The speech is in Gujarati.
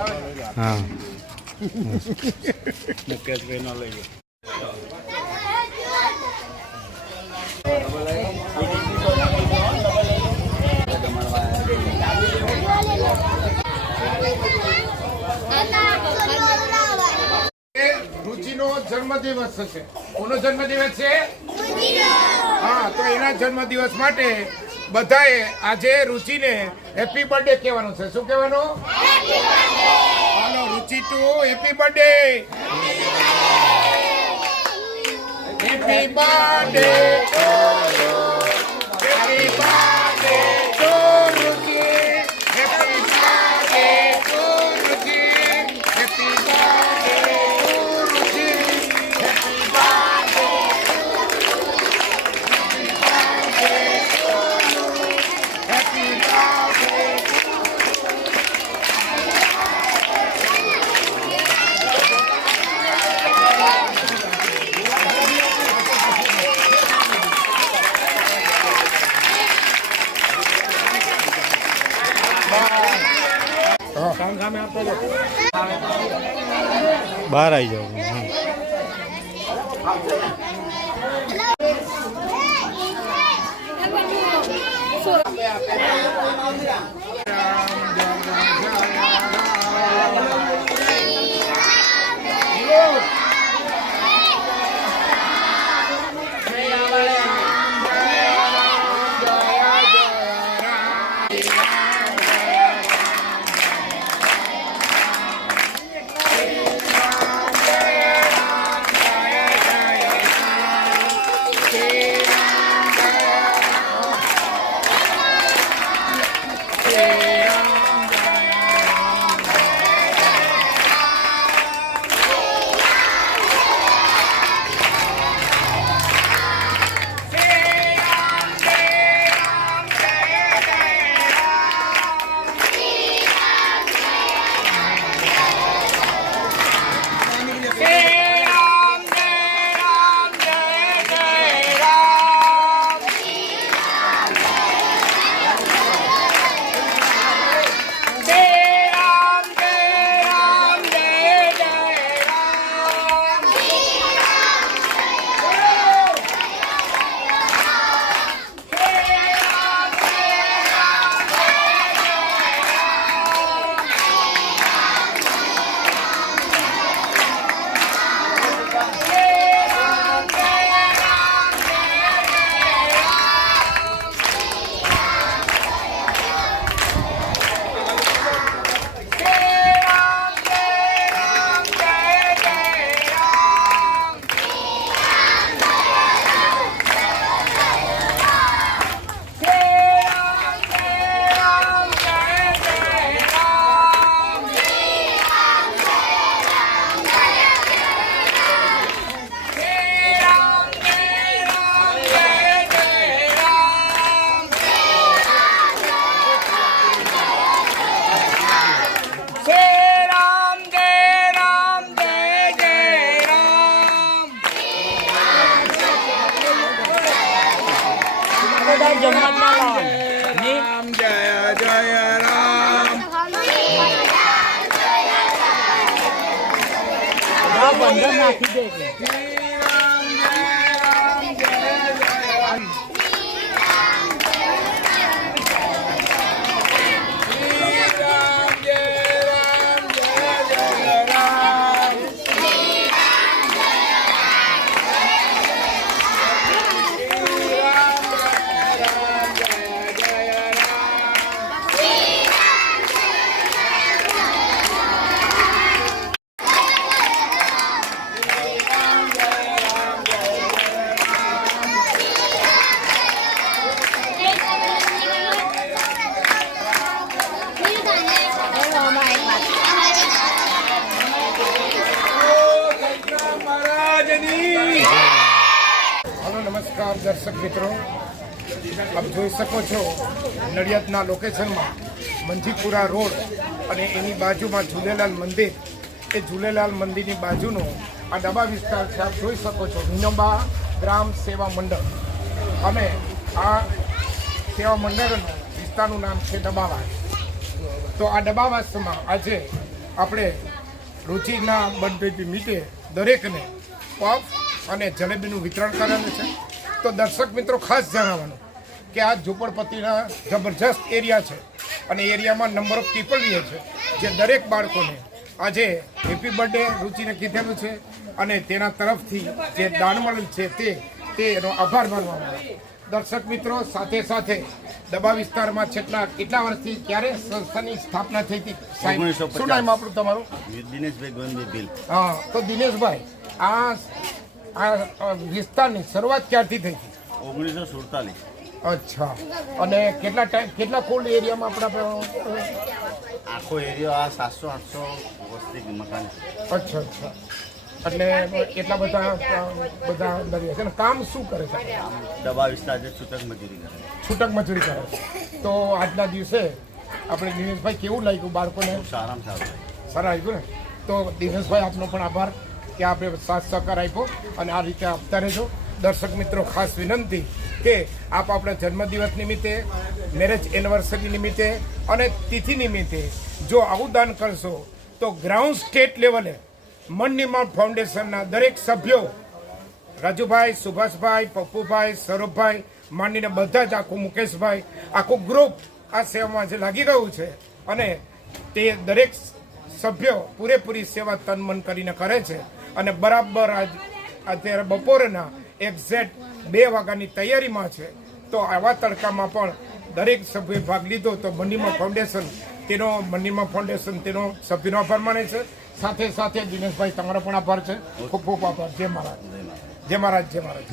हाँ मुकेश भाई ना लगे रुचिनो जन्मदिवस है कोनो जन्मदिवस है हाँ तो एना जन्मदिवस माटे बधाए आजे रुचि ने हैप्पी बर्थडे कहेवानुं छे शुं कहेवानुं happy birthday hello Ruchi to happy birthday happy birthday happy birthday to Ruchi happy birthday to Ruchi happy birthday to Ruchi happy birthday happy birthday बाहर आई जाओ राम जय जय राम बंधन नाखी दे नमस्कार दर्शक मित्रों आप જોઈ શકો છો નડિયાદના લોકેશનમાં મંજીપુરા રોડ અને એની બાજુમાં ઝૂલેલાલ મંદિર એ ઝૂલેલાલ મંદિરની બાજુનો આ ડબા વિસ્તાર છે આપ જોઈ શકો છો વિનોબા ગ્રામ સેવા મંડળ અને આ સેવા મંડળનું વિસ્તારનું નામ છે ડબાવાસ તો આ ડબાવાસમાં આજે આપણે રુચિના બર્થડે નિમિત્તે દરેકને પફ અને જલેબીનું વિતરણ કરેલું છે. તો દર્શક મિત્રો ખાસ જણાવવાનું કે આ ઝૂંપડપટ્ટીના જબરજસ્ત એરિયા છે અને એરિયામાં નંબર ઓફ પીપલ રહે છે જે દરેક બાળકોને આજે હેપી બર્થડે રુચિને કીધેલું છે અને તેના તરફથી જે દાન મળેલ છે તે એનો આભાર માનવામાં આવે. દર્શક મિત્રો સાથે સાથે દબા વિસ્તારમાં કેટલા વર્ષથી ક્યારે સંસ્થાની સ્થાપના થઈ હતી સાહેબ? 1950. શું નામ આપણું તમારું? દિનેશભાઈ ગોવિંદભાઈ ભીલ. હા, તો દિનેશભાઈ આ વિસ્તારની શરૂઆત ક્યારથી થઈ હતી? 1947. અચ્છા. અને કેટલા કુલ એરિયામાં આપણા આખો એરિયો આ 700-800 વસ્તી મકાન છે. અચ્છા. એટલે એટલા બધા દરિયા છે ને કામ શું કરે છે? દબા વિસ્તાર છે, છૂટક મજૂરી કરે. છૂટક મજૂરી કરે છે. તો આજના દિવસે આપણે દિનેશભાઈ કેવું લાગ્યું બાળકોને? સારામાં સારું. સારા આવ્યું ને? તો દિનેશભાઈ આપનો પણ આભાર કે આપણે સાથ સહકાર આપ્યો અને આ રીતે આપતા રહેજો. દર્શક મિત્રો ખાસ વિનંતી કે આપ આપણા જન્મદિવસ નિમિત્તે, મેરેજ એનિવર્સરી નિમિત્તે અને તિથિ નિમિત્તે જો આવું દાન કરશો તો ગ્રાઉન્ડ સ્ટેટ લેવલે મન નિર્માણ ફાઉન્ડેશનના દરેક સભ્યો રાજુભાઈ, સુભાષભાઈ, પપ્પુભાઈ, સૌરભભાઈ માંડીને બધા જ આખું મુકેશભાઈ આખું ગ્રુપ આ સેવામાં જે લાગી ગયું છે અને તે દરેક સભ્યો પૂરેપૂરી સેવા તન મન કરીને કરે છે અને બરાબર અત્યારે બપોરના એક્ઝેક્ટ 2 વાગ્યાની તૈયારીમાં છે. તો આવા તડકામાં પણ દરેક સભ્યોએ ભાગ લીધો તો મનીમા ફાઉન્ડેશન તેનો સભ્યનો આભાર માને છે. સાથે સાથે દિનેશભાઈ તમારો પણ આભાર છે. ખૂબ ખૂબ આભાર. જય મહારાજ. જય મહારાજ. જય મહારાજ.